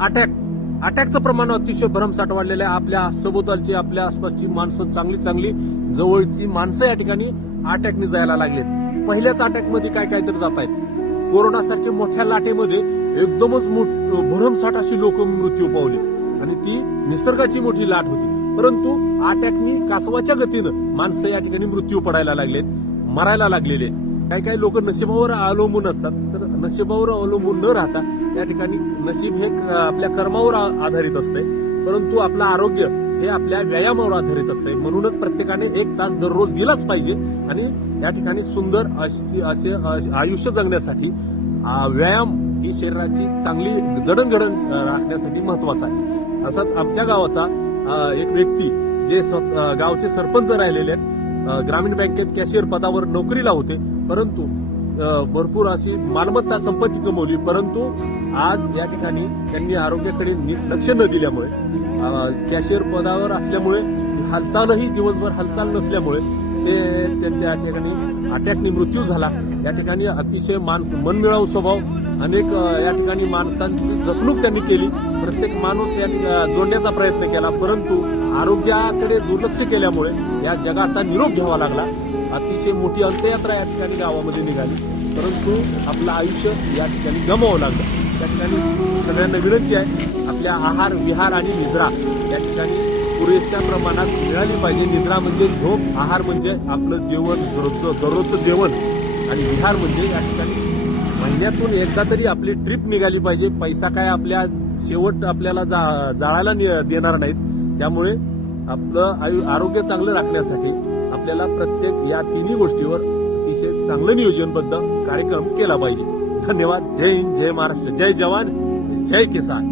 Attack. अटॅकचं प्रमाण अतिशय भरमसाठ वाढलेलं आहे. आपल्या सभोवतालची आपल्या आसपासची माणसं चांगली चांगली जवळची माणसं या ठिकाणी अटॅकने जायला लागलेत. पहिल्याच अटॅकमध्ये काय काय तर जात आहेत. कोरोनासारख्या मोठ्या लाटेमध्ये एकदमच मोठ भरमसाठ अशी लोक मृत्यू पावले. आणि ती निसर्गाची मोठी लाट होती. परंतु अटॅकनी कासवाच्या गतीनं माणसं या ठिकाणी मृत्यू पडायला लागलेत मरायला लागलेले काही काही लोक नशिबावर अवलंबून असतात. तर नशिबावर अवलंबून न राहता या ठिकाणी नशीब हे क- आपल्या कर्मावर आधारित असते परंतु आपलं आरोग्य हे आपल्या व्यायामावर आधारित असते म्हणूनच प्रत्येकाने एक तास दररोज दिलाच पाहिजे. आणि या ठिकाणी सुंदर अशी- असे आयुष्य जगण्यासाठी व्यायाम ही शरीराची चांगली जडणघडण राखण्यासाठी महत्त्वाचा आहे. असाच आमच्या गावाचा एक व्यक्ती जे गावचे सरपंच राहिलेले आहेत. ग्रामीण बँकेत कॅशियर पदावर नोकरीला होते. परंतु भरपूर अशी मालमत्ता संपत्ती कमवली परंतु आज या ठिकाणी त्यांनी आरोग्याकडे नीट लक्ष न दिल्यामुळे कॅशियर पदावर असल्यामुळे हालचालही दिवसभर हालचाल नसल्यामुळे ते त्यांच्या या ठिकाणी अटॅकने मृत्यू झाला. या ठिकाणी अतिशय माणस मनमिळाऊ स्वभाव अनेक या ठिकाणी माणसांची जपणूक त्यांनी केली. प्रत्येक माणूस या जोडण्याचा प्रयत्न केला परंतु आरोग्याकडे दुर्लक्ष केल्यामुळे या जगाचा निरोप घ्यावा लागला. अतिशय मोठी अंत्ययात्रा या ठिकाणी गावामध्ये निघाली. परंतु आपलं आयुष्य या ठिकाणी गमावं लागलं. त्या ठिकाणी सगळ्यांना विनंती आहे आपल्या आहार विहार आणि निद्रा या ठिकाणी पुरेशा प्रमाणात मिळाली पाहिजे. निद्रा म्हणजे झोप आहार म्हणजे आपलं जेवण दररोजचं दररोजचं जेवण आणि विहार म्हणजे या ठिकाणी महिन्यातून एकदा तरी आपली ट्रिप निघाली पाहिजे. पैसा काय आपल्या शेवट आपल्याला जा- जाळायला नि- देणार नाहीत. त्यामुळे आपलं आयु आरोग्य चांगलं राखण्यासाठी आपल्याला प्रत्येक या तिन्ही गोष्टीवर अतिशय चांगलं नियोजनबद्ध कार्यक्रम केला पाहिजे. धन्यवाद. जय हिंद जय महाराष्ट्र. जय जवान जय किसान.